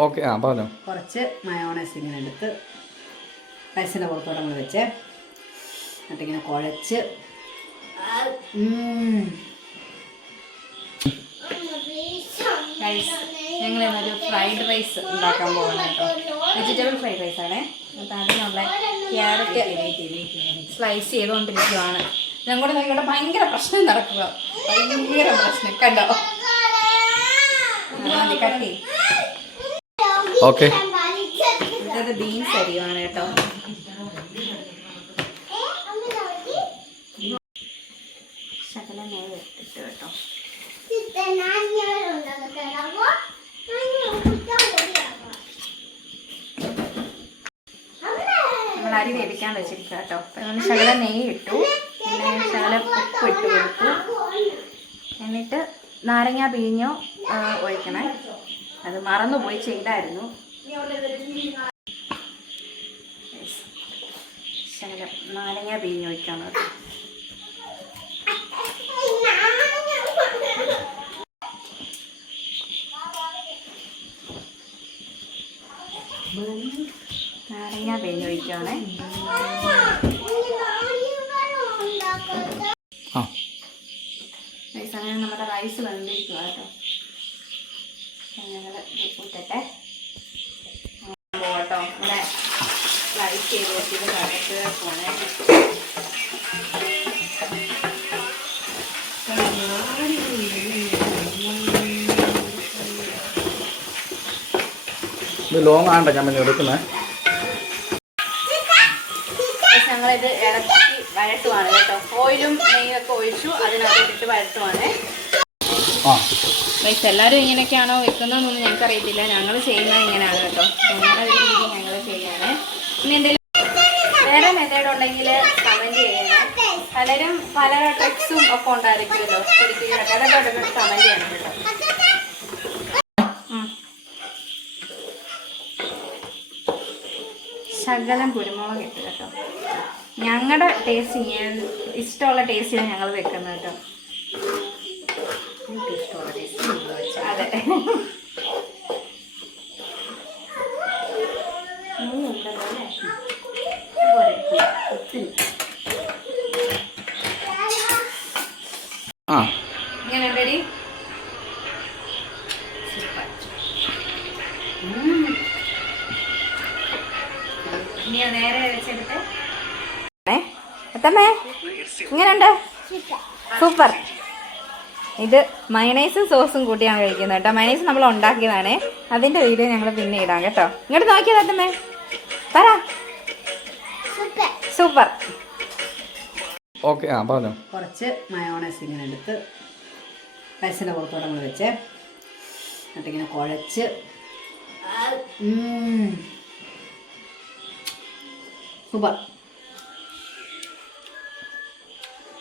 Okay, ആ പറഞ്ഞോ. കുറച്ച് മയോണൈസ് ഇങ്ങനെ എടുത്ത് റൈസിൻ്റെ പുറത്തോടെ നമ്മൾ വെച്ച് എന്നിട്ടിങ്ങനെ കുഴച്ച് ഞങ്ങളിന്നൊരു ഫ്രൈഡ് റൈസ് ഉണ്ടാക്കാൻ പോകണം കേട്ടോ. വെജിറ്റബിൾ ഫ്രൈഡ് റൈസാണേ. അപ്പം അതിനുള്ള ക്യാരറ്റ് സ്ലൈസ് ചെയ്തുകൊണ്ടിരിക്കുകയാണ്. ഞങ്ങളുടെ നോക്കിയോടെ ഭയങ്കര പ്രശ്നം നടക്കുക, ഭയങ്കര പ്രശ്നം കണ്ടോ. കട്ടി ഓക്കെ, ഇതത് ബീൻസ് അരിയുവാണ് കേട്ടോ. ശകലം നെയ്യ് ഇട്ടിട്ട് കേട്ടോ. നമ്മൾ അരി വേവിക്കാൻ വെച്ചിരിക്കുക കേട്ടോ. അപ്പം ശകലം നെയ്യ് ഇട്ടു, പിന്നെ ശകലം ഉപ്പ് ഇട്ട് കൊടുത്തു. എന്നിട്ട് നാരങ്ങ പിഴിഞ്ഞോ ഒഴിക്കണേ. അത് മറന്നുപോയി, ചെയ്തായിരുന്നു. ശകലം നാരങ്ങ പിഴിഞ്ഞ് ഒഴിക്കാണ് കേട്ടോ. നാരങ്ങ പിഴിഞ്ഞ് ഒഴിക്കുകയാണേ. അങ്ങനെ നമ്മുടെ റൈസ് വെന്തിരിക്കുക കേട്ടോ. ഞങ്ങൾ ഇട്ടിട്ടെ പോകട്ടോ. ഇവിടെ സ്ലൈസ് ചെയ്ത് വെച്ചിട്ട് കറക്റ്റ് പോണേ. ലോങ് ആണ്ട ഞാൻ എടുക്കുന്നേ. ഞങ്ങളിത് ഇറക്കി വഴട്ടുവാണ് കേട്ടോ. ഓയിലും നെയ്യൊക്കെ ഒഴിച്ചു അതിനകത്തിട്ട് വഴട്ടുവാണ്. റൈസ് എല്ലാവരും ഇങ്ങനെയൊക്കെയാണോ വെക്കുന്നതെന്നൊന്നും ഞങ്ങൾക്കറിയത്തില്ല. ഞങ്ങൾ ചെയ്യുന്നത് ഇങ്ങനെയാണ് കേട്ടോ. ഞങ്ങളുടെ രീതി ഞങ്ങൾ ചെയ്യാണ്. ഇനി എന്തെങ്കിലും വേറെ മെത്തേഡ് ഉണ്ടെങ്കിൽ കമൻറ്റ് ചെയ്യണേ. പലരും പല ട്രിക്സും ഒക്കെ ഉണ്ടായിരിക്കുമല്ലോ ശരിക്കും. അതൊക്കെ കമൻറ്റ് ചെയ്യണം കേട്ടോ. ശകലം കുരുമുളക് ഇട്ട് കേട്ടോ. ഞങ്ങളുടെ ടേസ്റ്റ് ഇഷ്ടമുള്ള ടേസ്റ്റിലാണ് ഞങ്ങൾ വെക്കുന്നത് കേട്ടോ. ഇഷ്ടമുള്ള ടേസ്റ്റ് അതെ. ഇങ്ങനെ ഉണ്ടടി. നേരെ വെച്ചെടുത്ത് എത്തമ്മേ ഇങ്ങനെയുണ്ട്. സൂപ്പർ. ഇത് മയണൈസും സോസും കൂട്ടിയാണ് കഴിക്കുന്നത് കേട്ടോ. മയണൈസ് നമ്മൾ ഉണ്ടാക്കിയതാണേ. അതിൻ്റെ വീഡിയോ ഞങ്ങൾ പിന്നെ ഇടാം കേട്ടോ. ഇങ്ങോട്ട് നോക്കിയത് എത്തമ്മേ പറ. സൂപ്പർ. ഓക്കെ, ആ പറഞ്ഞോ. കുറച്ച് മയോണൈസ് ഇങ്ങനെ എടുത്ത് റൈസിൻ്റെ പുറത്തോടെ നമ്മൾ വെച്ച് എന്നിട്ടിങ്ങനെ കുഴച്ച് സൂപ്പർ.